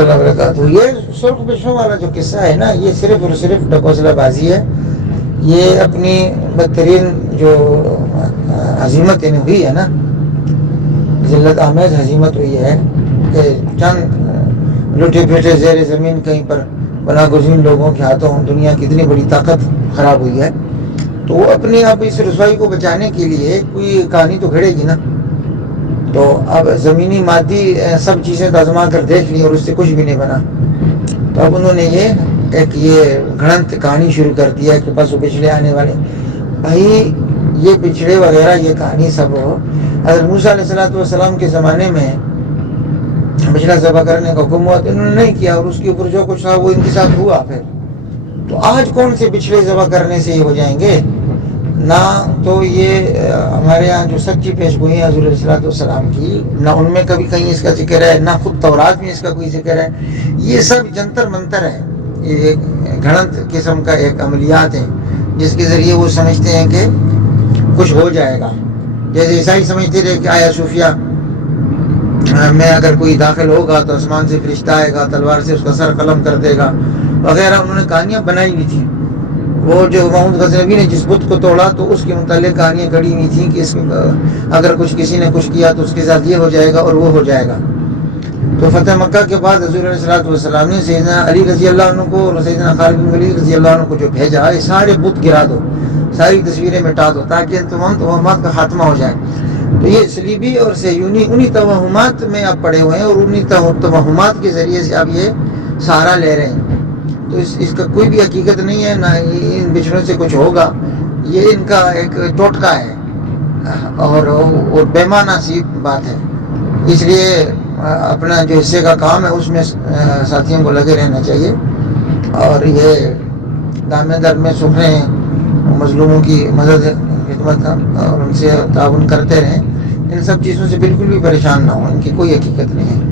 وبرکاتہ۔ یہ سرخ بچھڑوں والا جو قصہ ہے نا، یہ صرف اور صرف ڈکوسلا بازی ہے۔ یہ اپنی بدترین جو ہزیمت ہوئی ہے نا، ذلت آمیز ہزیمت ہوئی ہے کہ چند لٹے پھٹے زیر زمین کہیں پر بنا گزین لوگوں کے ہاتھوں دنیا کی اتنی بڑی طاقت خراب ہوئی ہے، تو وہ اپنے آپ اس رسوائی کو بچانے کے لیے کوئی کہانی تو گھڑے گی نا۔ تو اب زمینی مادی سب چیزیں آزما کر دیکھ لی اور اس سے کچھ بھی نہیں بنا، تو اب انہوں نے یہ گھڑنت کہانی شروع کر دیا کہ بس وہ پچھلے آنے والے بھائی، یہ پچھڑے وغیرہ یہ کہانی سب حضرت موسیٰ علیہ السلام کے زمانے میں بچڑا ذبح کرنے کا حکم ہوا تو انہوں نے نہیں کیا، اور اس کے اوپر جو کچھ تھا وہ ان کے ساتھ ہوا۔ پھر تو آج کون سے بچڑے ذبح کرنے سے یہ ہو جائیں گے؟ نہ تو یہ ہمارے یہاں جو سچی پیش گوئی ہے حضور علیہ السلام کی، نہ ان میں کبھی کہیں اس کا ذکر ہے، نہ خود تورات میں اس کا کوئی ذکر ہے۔ یہ سب جنتر منتر ہے، یہ گھڑنت قسم کا ایک عملیات ہے جس کے ذریعے وہ سمجھتے ہیں کہ کچھ ہو جائے گا۔ جیسے عیسائی سمجھتے تھے کہ آیا صوفیہ میں اگر کوئی داخل ہوگا تو آسمان سے فرشتہ آئے گا، تلوار سے اس کا سر قلم کر دے گا وغیرہ، انہوں نے کہانیاں بنائی ہوئی تھیں۔ وہ جو محمود غزنوی نے جس بت کو توڑا تو اس کے متعلق کہانیاں گڑھی ہوئی تھیں کہ اگر کسی نے کچھ کیا تو اس کے ساتھ یہ ہو جائے گا اور وہ ہو جائے گا۔ تو فتح مکہ کے بعد حضور علیہ السلام نے سیدنا علی رضی اللہ عنہ کو اور سیدنا خالد بن ولید رضی اللہ عنہ کو جو بھیجا، یہ سارے بت گرا دو، ساری تصویریں مٹا دو تاکہ تمام توہمات کا خاتمہ ہو جائے۔ تو یہ صلیبی اور صہیونی انہی توہمات میں آپ پڑے ہوئے ہیں اور انہی توہمات کے ذریعے سے آپ یہ سہارا لے رہے ہیں۔ تو اس کا کوئی بھی حقیقت نہیں ہے، نہ ان بچڑوں سے کچھ ہوگا، یہ ان کا ایک ٹوٹکا ہے اور بےمانہ سی بات ہے۔ اس لیے اپنا جو حصے کا کام ہے اس میں ساتھیوں کو لگے رہنا چاہیے، اور یہ دامے در میں سکھ رہے ہیں، مظلوموں کی مدد خدمت اور ان سے تعاون کرتے رہیں۔ ان سب چیزوں سے بالکل بھی پریشان نہ ہوں، ان کی کوئی حقیقت نہیں ہے۔